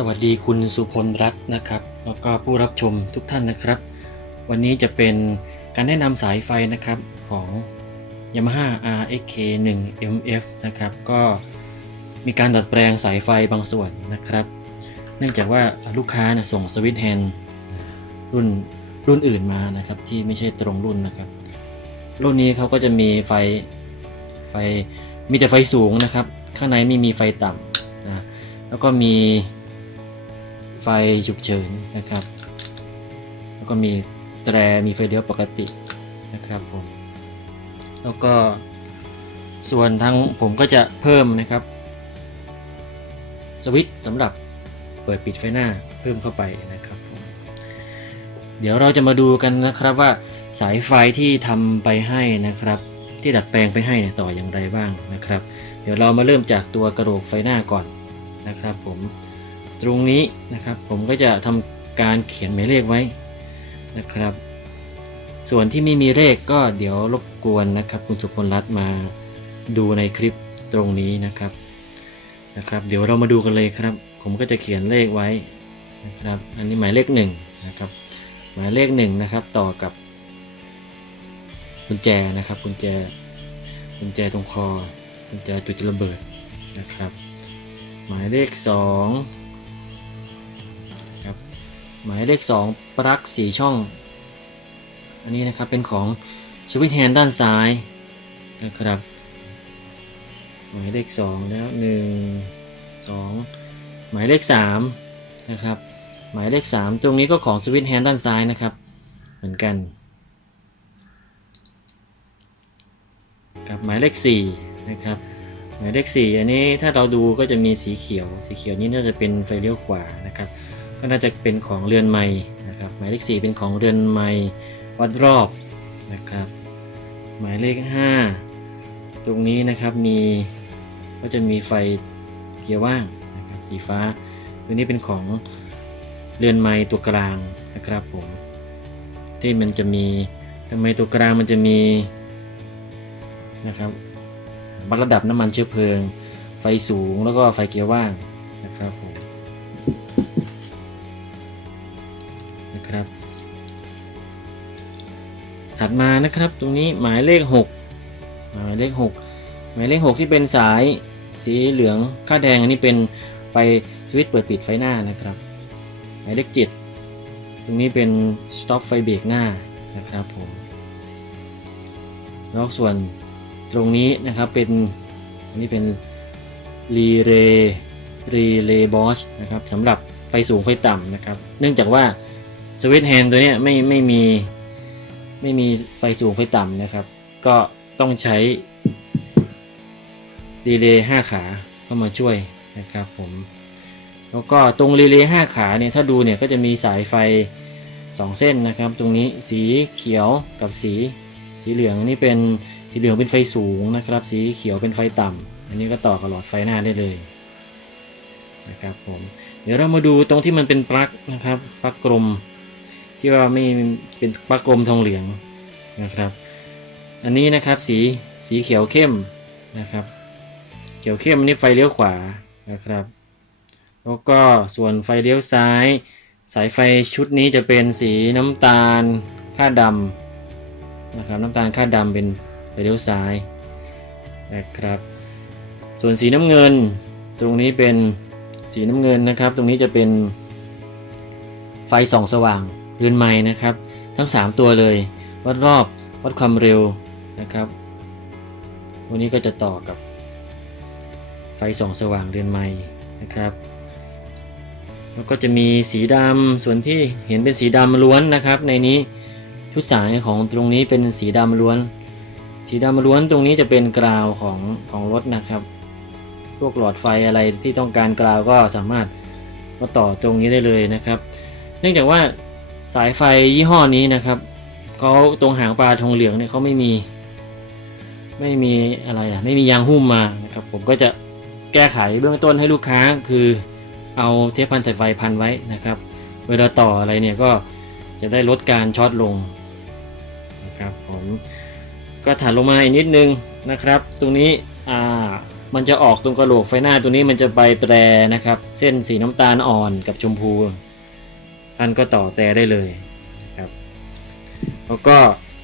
สวัสดีคุณสุพลรัตน์นะครับ แล้วก็ผู้รับชมทุกท่านนะครับ วันนี้จะเป็นการแนะนำสายไฟนะครับของ Yamaha RXK 1 MF นะครับ ก็มีการดัดแปลงสายไฟบางส่วนนะครับ เนื่องจากว่าลูกค้านี่ยส่งสวิตช์แฮนด์รุ่นรุ่นอื่นมานะครับ ที่ไม่ใช่ตรงรุ่นนะครับ รุ่นนี้เขาก็จะมีไฟไฟมีแต่ไฟสูงนะครับ ข้างในไม่มีไฟต่ำนะแล้วก็มี ฟฉุกเฉินนะครับ แล้วก็มีแตรมีไฟเลี้ยวปกตินะครับผม แล้วก็ส่วนทั้งผมก็จะเพิ่มนะครับ สวิตช์สำหรับเปิดปิดไฟหน้าเพิ่มเข้าไปนะครับผมเดี๋ยวเราจะมาดูกันนะครับว่าสายไฟที่ทำไปให้นะครับ ที่ดัดแปลงไปให้ต่ออย่างไรบ้างนะครับ เดี๋ยวเรามาเริ่มจากตัวกระโหลกไฟหน้าก่อนนะครับผม ตรงนี้นะครับผมก็จะทำการเขียนหมายเลขไว้นะครับ ส่วนที่ไม่มีเลขก็เดี๋ยวรบกวนนะครับ คุณสุพลรัตน์มาดูในคลิปตรงนี้นะครับนะครับ เดี๋ยวเรามาดูกันเลยครับ ผมก็จะเขียนเลขไว้นะครับ อันนี้หมายเลขหนึ่งนะครับหมายเลขหนึ่งนะครับต่อกับกุญแจนะครับกุญแจกุญแจตรงคอกุญแจจุดระเบิดนะครับ หมายเลข 2 ครับหมายเลข 2 ปลั๊กสีช่อง อันนี้นะครับเป็นของสวิตช์แฮนด์ด้านซ้ายนะครับหมายเลข2แล้ว1 2 หมายเลข3นะครับหมายเลข 3 ตรงนี้ก็ของสวิตช์แฮนด์ด้านซ้ายนะครับ เหมือนกันครับหมายเลข4นะครับหมายเลข4อันนี้ถ้าเราดูก็จะมีสีเขียว สีเขียวนี้น่าจะเป็นไฟเลี้ยวขวานะครับ ก็น่าจะเป็นของเรือนไม้นะครับหมายเลข 4 เป็นของเรือนไม้วัดรอบนะครับหมายเลข 5 ตรงนี้นะครับมีก็จะมีไฟเกียร์ว่างนะครับสีฟ้า ตัวนี้เป็นของเรือนไม้ตัวกลางนะครับผมที่มันจะมีทำไมตัวกลางมันจะมีนะครับวัดระดับน้ำมันเชื้อเพลิง ไฟสูงแล้วก็ไฟเกียร์ว่างนะครับผม นะครับ ถัดมานะครับตรงนี้หมายเลข 6 หมายเลข 6 หมายเลข 6 ที่เป็นสายสีเหลืองค่าแดงอันนี้เป็นไฟสวิตช์เปิดปิดไฟหน้านะครับ หมายเลข 7 ตรงนี้เป็นสต็อปไฟเบรกหน้านะครับผมแล้วส่วนตรงนี้นะครับเป็นอันนี้เป็นรีเลย์รีเลย์บอชนะครับสำหรับไฟสูงไฟต่ำนะครับ เนื่องจากว่า สวิตช์แฮนด์ตัวเนี้ยไม่ไม่มีไม่มีไฟสูงไฟต่ำนะครับ ก็ต้องใช้รีเลย์5ขาเข้ามาช่วยนะครับผมแล้วก็ตรงรีเลย์5ขาเนี่ยถ้าดูเนี่ยก็จะมีสายไฟ 2 เส้นนะครับ ตรงนี้สีเขียวกับสี สีเหลืองอันนี่เป็นสีเหลืองเป็นไฟสูงนะครับ สีเขียวเป็นไฟต่ำอันนี้ก็ต่อกับหลอดไฟหน้าได้เลยนะครับผมเดี๋ยวเรามาดูตรงที่มันเป็นปลั๊กนะครับปลั๊กกลม ที่ว่าไม่เป็นปลั๊กกลมทองเหลืองนะครับ อันนี้นะครับสีสีเขียวเข้มนะครับ เขียวเข้มอันนี่ไฟเลี้ยวขวานะครับ แล้วก็ส่วนไฟเลี้ยวซ้าย สายไฟชุดนี้จะเป็นสีน้ำตาลค่าดำนะครับน้ำตาลค่าดำเป็นไฟเลี้ยวซ้ายนะครับ ส่วนสีน้ำเงินตรงนี้เป็นสีน้ำเงินนะครับ ตรงนี้จะเป็นไฟส่องสว่าง เรือนไม้นะครับ ทั้ง 3 ตัวเลย วัดรอบวัดความเร็วนะครับ วันนี้ก็จะต่อกับ ไฟส่องสว่างเรือนไม้นะครับ แล้วก็จะมีสีดำส่วนที่เห็นเป็นสีดำล้วนนะครับ ในนี้ชุดสายของตรงนี้เป็นสีดำล้วน สีดำล้วนตรงนี้จะเป็นกราวของของรถนะครับ พวกหลอดไฟอะไรที่ต้องการกราวก็สามารถมาต่อตรงนี้ได้เลยนะครับ เนื่องจากว่า สายไฟยี่ห้อนี้นะครับเขาตรงหางปลาทองเหลืองเนี่ยเขาไม่มี ไม่มีอะไรอะไม่มียางหุ้มมานะครับผมก็จะแก้ไขเบื้องต้นให้ลูกค้าคือเอาเทปพันสายไฟพันไว้นะครับ เวลาต่ออะไรเนี่ยก็จะได้ลดการช็อตลงนะครับผมก็ถัดลงมาอีกนิดนึงนะครับ ตรงนี้อ่ามันจะออกตรงกระโหลกไฟหน้าตัวนี้มันจะไปแตรนะครับ เส้นสีน้ำตาลอ่อนกับชมพู ท่านก็ต่อแตรได้เลยนะครับแล้วก็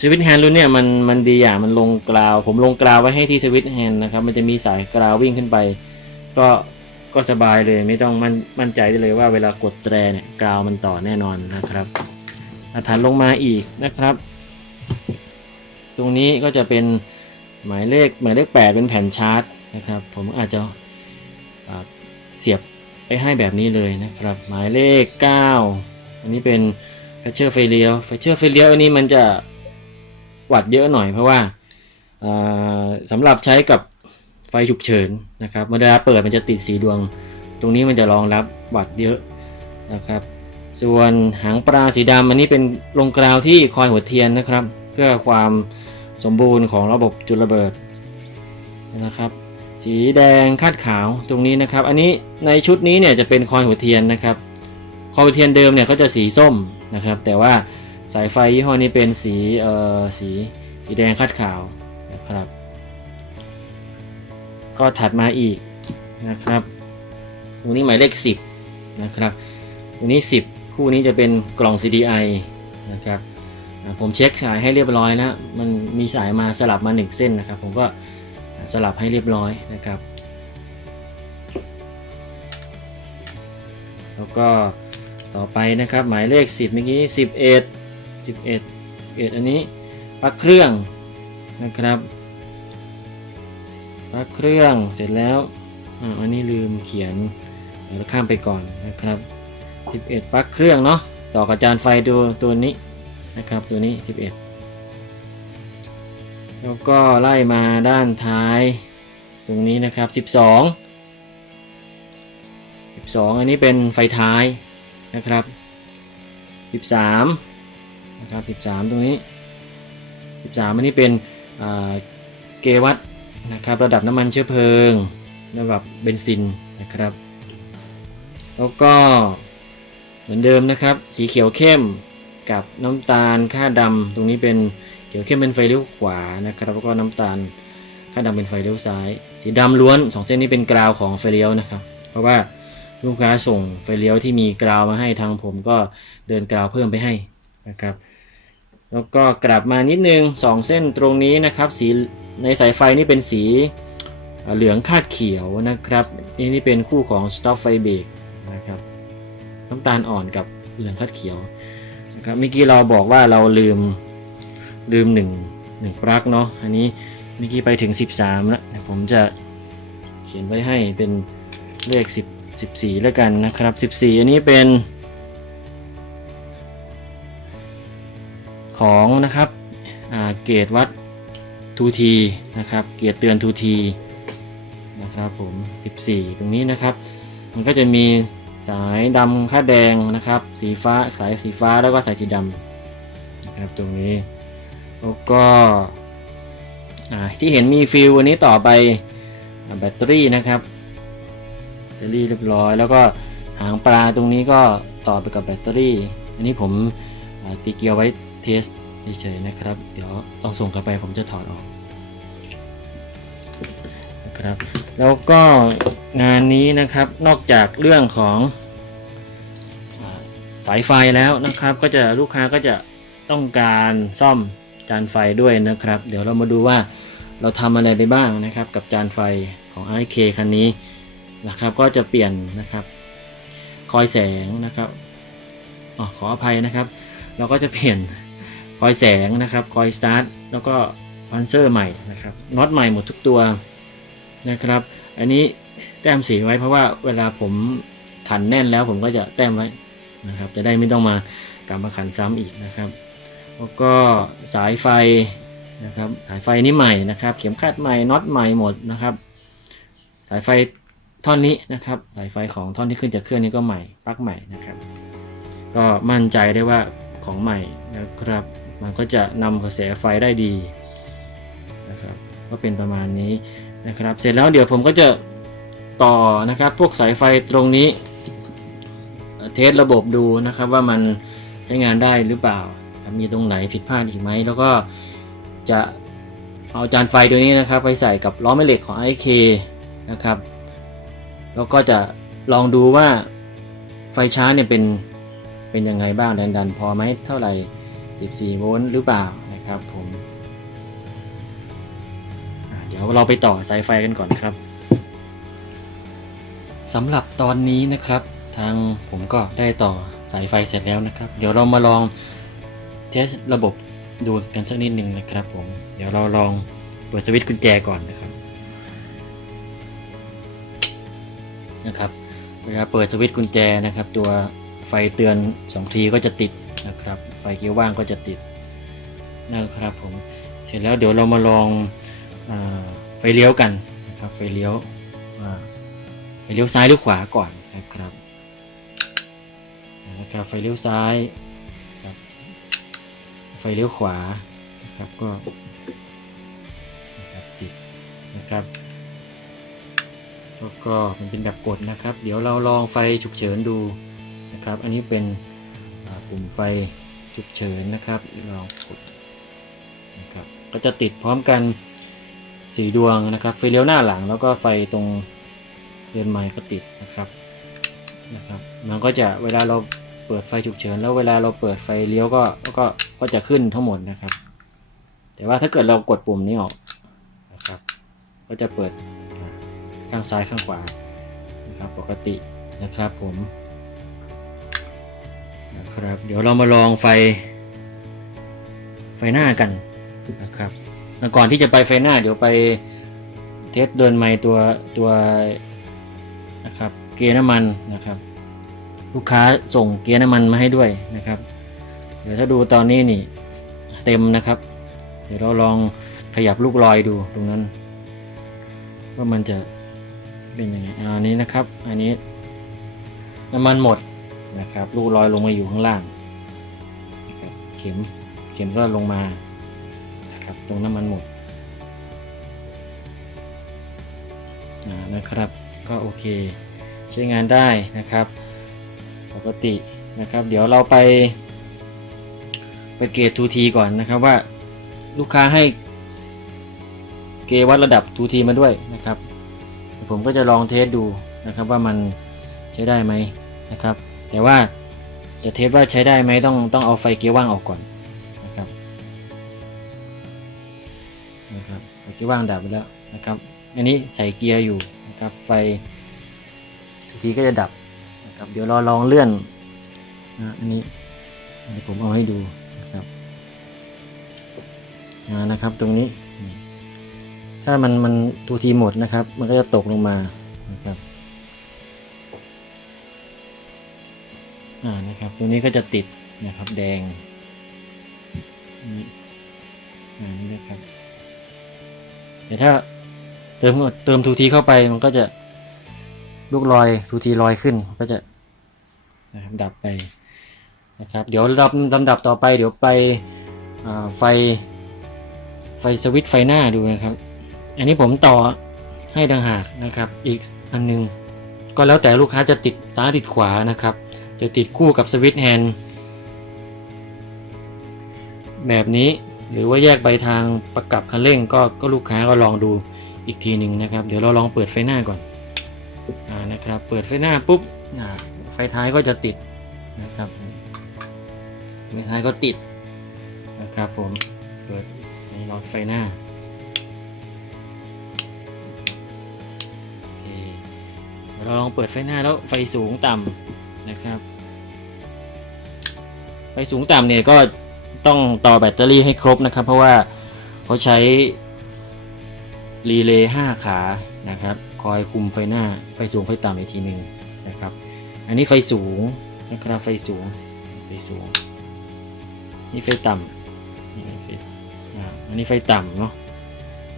สวิตช์แฮนด์รุ่นเนี่ยมันมันดีอย่างมันลงกราว ผมลงกราวไว้ให้ที่สวิตช์แฮนด์นะครับมันจะมีสายกราววิ่งขึ้นไป ก็ก็สบายเลยไม่ต้องมั่นมั่นใจได้เลยว่าเวลากดแตรเนี่ยกราวมันต่อแน่นอนนะครับอาถันลงมาอีกนะครับ ตรงนี้ก็จะเป็นหมายเลขหมายเลข 8 เป็นแผ่นชาร์จนะครับ ผมอาจจะเสียบไปให้แบบนี้เลยนะครับ หมายเลข 9 อันนี้เป็น f e t c h e r f a i l i e r f e t c h e r f a i l i e r อันนี้มันจะวัดเยอะหน่อยเพราะว่าสำหรับใช้กับไฟฉุกเฉินนะครับเวลาเปิดมันจะติดสีดวง ตรงนี้มันจะรองรับวัดเยอะนะครับ ส่วนหางปลาสีดำอันนี้เป็นลงกราวที่คอยหัวเทียนนะครับ เพื่อความสมบูรณ์ของระบบจุดระเบิดนะครับสีแดงคาดขาวตรงนี้นะครับ อันนี้ในชุดนี้เนี่ยจะเป็นคอยหัวเทียนนะครับ คอยหัวเทียนเดิมเนี่ยเขาจะสีส้มนะครับ แต่ว่าสายไฟยี่ห้อนี้เป็นสีเอ่อสีสีแดงคาดขาวนะครับ ก็ถัดมาอีกนะครับตรงนี้หมายเลข 10 นะครับตรงนี้ 10 คู่นี้จะเป็นกล่อง CDI นะครับผมเช็คสายให้เรียบร้อยแล้วมันมีสายมาสลับมา 1 เส้นนะครับ ผมก็สลับให้เรียบร้อยนะครับ แล้วก็ ต่อไปนะครับหมายเลข 10 เมื่อกี้ 11 11 11 อันนี้ปลั๊กเครื่องนะครับปลั๊กเครื่องเสร็จแล้วอันนี้ลืมเขียนเดี๋ยวเราข้ามไปก่อนนะครับ 11ปลั๊กเครื่องเนาะต่อกับจานไฟตัวตัวนี้นะครับตัวนี้ 11 แล้วก็ไล่มาด้านท้ายตรงนี้นะครับ 12 12 อันนี้เป็นไฟท้าย นะครับ 13 นะครับ 13 ตรงนี้ 13 อันนี้เป็นเกวัตนะครับระดับน้ำมันเชื้อเพลิง ระดับเบนซินนะครับ แล้วก็เหมือนเดิมนะครับ สีเขียวเข้มกับน้ำตาลค่าดำตรงนี้เป็นเขียวเข้มเป็นไฟเลี้ยวขวานะครับแล้วก็น้ำตาลค่าดำเป็นไฟเลี้ยวซ้าย สีดำล้วนสองเส้นนี้เป็นกราวของไฟเลี้ยวนะครับ เพราะว่า ลูกค้าส่งไฟเลี้ยวที่มีกราวมาให้ทางผมก็เดินกราวเพิ่มไปให้นะครับ แล้วก็กลับมานิดนึงสองเส้นตรงนี้นะครับ สีในสายไฟนี่เป็นสีเหลืองคาดเขียวนะครับนี่นี่เป็นคู่ของ stop ไฟเบรกนะครับน้ำตาลอ่อนกับเหลืองคาดเขียวนะครับเมื่อกี้เราบอกว่าเราลืมลืมหนึ่งหนึ่งปลั๊กเนาะอันนี้เมื่อกี้ไปถึง 13แล้วผมจะเขียนไว้ให้เป็นเลข10 14 แล้วกันนะครับ 14 อันนี้เป็นของนะครับเกรดวัด 2T นะครับ เกียร์เตือน 2T นะครับผม 14 ตรงนี้นะครับ มันก็จะมีสายดำค่าแดงนะครับ สีฟ้าสายสีฟ้าแล้วก็สายสีดำนะครับตรงนี้ แล้วก็ที่เห็นมีฟิลวันนี้ต่อไปแบตเตอรี่นะครับ ตเตอรี่เรียบร้อย แล้วก็หางปลาตรงนี้ก็ต่อไปกับแบตเตอรี่ อันนี้ผมตีเกียวไว้เทสเฉยๆนะครับ เดี๋ยวต้องส่งกลับไปผมจะถอดออกนะครับ แล้วก็งานนี้นะครับนอกจากเรื่องของสายไฟแล้วนะครับ ก็จะลูกค้าก็จะต้องการซ่อมจานไฟด้วยนะครับ เดี๋ยวเรามาดูว่าเราทำอะไรไปบ้างนะครับ กับจานไฟของ RK คันนี้ นะครับ ก็จะเปลี่ยนนะครับ คอยแสงนะครับอ๋อขออภัยนะครับ เราก็จะเปลี่ยนคอยแสงนะครับ คอยสตาร์ทแล้วก็พันเซอร์ใหม่นะครับน็อตใหม่หมดทุกตัวนะครับ อันนี้แต้มสีไว้เพราะว่าเวลาผมขันแน่นแล้วผมก็จะแต้มไว้นะครับ จะได้ไม่ต้องมากลับมาขันซ้ำอีกนะครับ แล้วก็สายไฟนะครับ สายไฟนี่ใหม่นะครับ เข็มขัดใหม่น็อตใหม่หมดนะครับ สายไฟ ท่อนนี้นะครับสายไฟของท่อนที่ขึ้นจากเครื่องนี้ก็ใหม่ปลั๊กใหม่นะครับ ก็มั่นใจได้ว่าของใหม่นะครับ มันก็จะนำกระแสไฟได้ดีนะครับก็เป็นประมาณนี้นะครับ เสร็จแล้วเดี๋ยวผมก็จะต่อนะครับพวกสายไฟตรงนี้ เทสระบบดูนะครับว่ามันใช้งานได้หรือเปล่า มีตรงไหนผิดพลาดอีกไหม แล้วก็จะเอาจานไฟตัวนี้นะครับ ไปใส่กับล้อแม่เหล็กของ IK นะครับ แล้วก็จะลองดูว่าไฟช้าเนี่ยเป็นเป็นยังไงบ้างดันดันพอไหมเท่าไหร่ 14 โวลต์หรือเปล่านะครับผมเดี๋ยวเราไปต่อสายไฟกันก่อนครับสำหรับตอนนี้นะครับทางผมก็ได้ต่อสายไฟเสร็จแล้วนะครับ เดี๋ยวเรามาลองเทสระบบดูกันสักนิดหนึ่งนะครับผม เดี๋ยวเราลองเปิดสวิตช์กุญแจก่อนนะครับ นะครับเวลาเปิดสวิตช์กุญแจนะครับ ตัวไฟเตือน2ทีก็จะติดนะครับ ไฟเกียร์ว่างก็จะติดนะครับผมเสร็จแล้วเดี๋ยวเรามาลองอไฟเลี้ยวกันนะครับไฟเลี้ยวไฟเลี้ยวซ้ายหรือขวาก่อนนะครับนะครับไฟเลี้ยวซ้ายครับไฟเลี้ยวขวานะครับก็นะครับติดนะครับ แล้วก็มันเป็นแบบกดนะครับ เดี๋ยวเราลองไฟฉุกเฉินดูนะครับ อันนี้เป็นปุ่มไฟฉุกเฉินนะครับลองกดนะครับก็จะติดพร้อมกันสีดวงนะครับ ไฟเลี้ยวหน้าหลัง แล้วก็ไฟตรงเรือนไม้ก็ติดนะครับนะครับมันก็จะเวลาเราเปิดไฟฉุกเฉิน แล้วเวลาเราเปิดไฟเลี้ยวก็ก็ก็จะขึ้นทั้งหมดนะครับ แต่ว่าถ้าเกิดเรากดปุ่มนี้ออกนะครับ ก็จะเปิด ข้างซ้ายข้างขวานะครับปกตินะครับผมนะครับเดี๋ยวเรามาลองไฟ ไฟหน้ากันนะครับก่อนที่จะไปไฟหน้าเดี๋ยวไปเทสเดินไม้ตัวตัวนะครับเกียร์น้ำมันนะครับ ลูกค้าส่งเกียร์น้ำมันมาให้ด้วยนะครับ เดี๋ยวถ้าดูตอนนี้นี่เต็มนะครับ เดี๋ยวเราลองขยับลูกลอยดูตรงนั้น ว่ามันจะ เป็นยังไงอันนี้นะครับ อันนี้น้ำมันหมดนะครับลูกลอยลงมาอยู่ข้างล่างนะครับเข็มเข็มก็ลงมานะครับตรงน้ำมันหมดนะครับก็โอเค ใช้งานได้นะครับ ปกตินะครับ เดี๋ยวเราไป ไปเกรด 2T ก่อนนะครับว่าลูกค้าให้เกวัดระดับ 2T มาด้วยนะครับ ผมก็จะลองเทสดูนะครับว่ามันใช้ได้ไหมนะครับ แต่ว่าจะเทสว่าใช้ได้ไหมต้องต้องเอาไฟเกียร์ว่างออกก่อนนะครับนะครับไฟเกียร์ว่างดับไปแล้วนะครับ อันนี้ใส่เกียร์อยู่นะครับไฟทุกทีก็จะดับนะครับเดี๋ยวราลองเลื่อนนะอันนี้เดี๋ยวผมเอาให้ดูนะครับนะครับตรงนี้ ถ้ามันมันทูทีหมดนะครับ มันก็จะตกลงมานะครับอ่านะครับตรงนี้ก็จะติดนะครับแดงนี่อ่านี่นะครับแต่ถ้าเติมเติมทูทีเข้าไปมันก็จะลูกลอยทูทีลอยขึ้นก็จะนะครับดับไปนะครับเดี๋ยวลำลำดับต่อไปเดี๋ยวไปไฟไฟสวิตช์ไฟหน้าดูนะครับ อันนี้ผมต่อให้ดังหากนะครับ อีกอันนึง ก็แล้วแต่ลูกค้าจะติดซ้ายติดขวานะครับ จะติดคู่กับสวิตช์แฮนด์แบบนี้หรือว่าแยกไปทางประกับคันเร่งก็ก็ลูกค้าก็ลองดูอีกทีหนึ่งนะครับ เดี๋ยวเราลองเปิดไฟหน้าก่อนอ่านะครับ เปิดไฟหน้าปุ๊บไฟท้ายก็จะติดนะครับไฟท้ายก็ติดนะครับผมเปิดในหลอดไฟหน้า ดี๋ยวเราลองเปิดไฟหน้าแล้วไฟสูงต่ำนะครับ ไฟสูงต่ำเนี่ยก็ต้องต่อแบตเตอรี่ให้ครบนะครับ เพราะว่าเขาใช้รีเลย์5ขานะครับ คอยคุมไฟหน้าไฟสูงไฟต่ำอีกทีหนึ่งนะครับ อันนี้ไฟสูงนะครับไฟสูงไฟสูง นี่ไฟต่ำนี่ไฟอันนี้ไฟต่ำเนาะ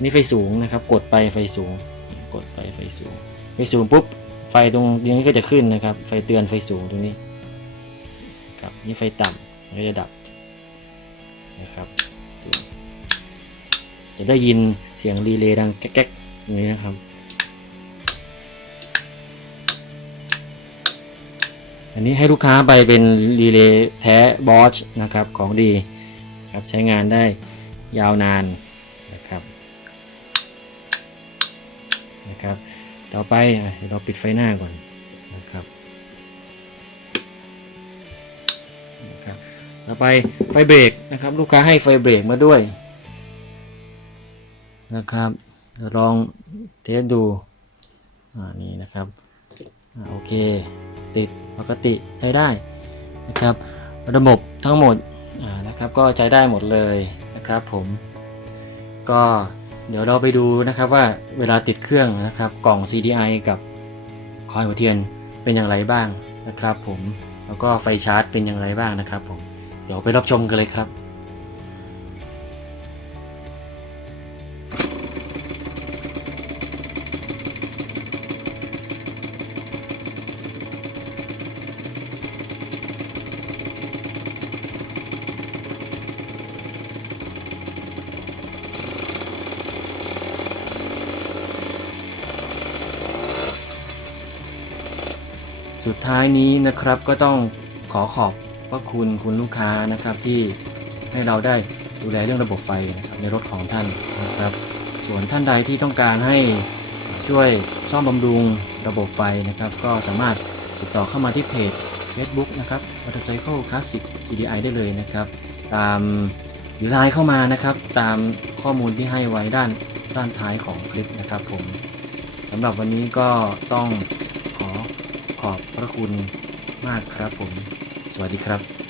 นี่ไฟสูงนะครับ กดไปไฟสูง กดไปไฟสูง ไฟสูงปุ๊บ ไฟตรงนี้ก็จะขึ้นนะครับ ไฟเตือนไฟสูงตรงนี้ครับนี่ไฟต่ำก็จะดับนะครับ จะได้ยินเสียงรีเลย์ดังแก๊กๆอย่างนี้นะครับ อันนี้ให้ลูกค้าไปเป็นรีเลย์แท้บอชนะครับของดีครับใช้งานได้ยาวนานนะครับนะครับ ต่อไปเราปิดไฟหน้าก่อนนะครับนะครับ ต่อไปไฟเบรกนะครับ ลูกค้าให้ไฟเบรกมาด้วยนะครับลองเทสดูอ่านี่นะครับอโอเค ติดปกติใช้ได้นะครับ ระบบทั้งหมดนะครับก็ใช้ได้หมดเลยนะครับผมก็ เดี๋ยวเราไปดูนะครับว่าเวลาติดเครื่องนะครับกล่อง CDI กับคอยหัวเทียนเป็นอย่างไรบ้างนะครับผมแล้วก็ไฟชาร์จเป็นอย่างไรบ้างนะครับผมเดี๋ยวไปรับชมกันเลยครับ สุดท้ายนี้นะครับก็ต้องขอขอบพระคุณคุณลูกค้านะครับที่ให้เราได้ดูแลเรื่องระบบไฟนะครับในรถของท่านนะครับ ส่วนท่านใดที่ต้องการให้ช่วยซ่อมบำรุงระบบไฟนะครับ ก็สามารถติดต่อเข้ามาที่เพจ Facebook นะครับ Motorcycle Classic CDI ได้เลยนะครับ ตามหรือไลน์เข้ามานะครับ ตามข้อมูลที่ให้ไว้ด้านด้านท้ายของคลิปนะครับผมสำหรับวันนี้ก็ต้อง ขอบพระคุณมากครับผม สวัสดีครับ